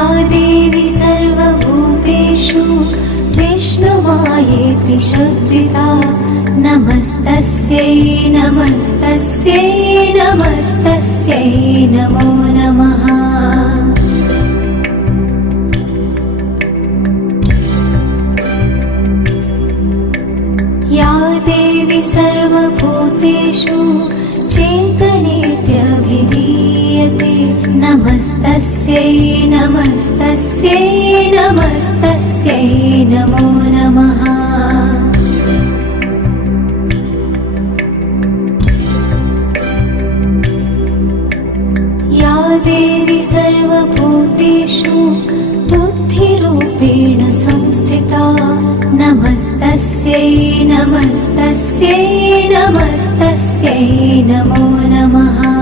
या देवी सर्वभूतेषु विष्णुमायेति शुद्धिता नमस्तस्यै नमस्तस्यै नमस्तस्यै नमो नमः। या देवी सर्वभूतेषु चेतनेत्यभिधीयते नमस्तस्यै नमस्तस्यै नमस्तस्यै नमो नमः। या देवी सर्वभूतेषु बुद्धिरूपेण संस्थिता नमस्तस्यै नमस्तस्यै नमस्तस्यै नमो नमः।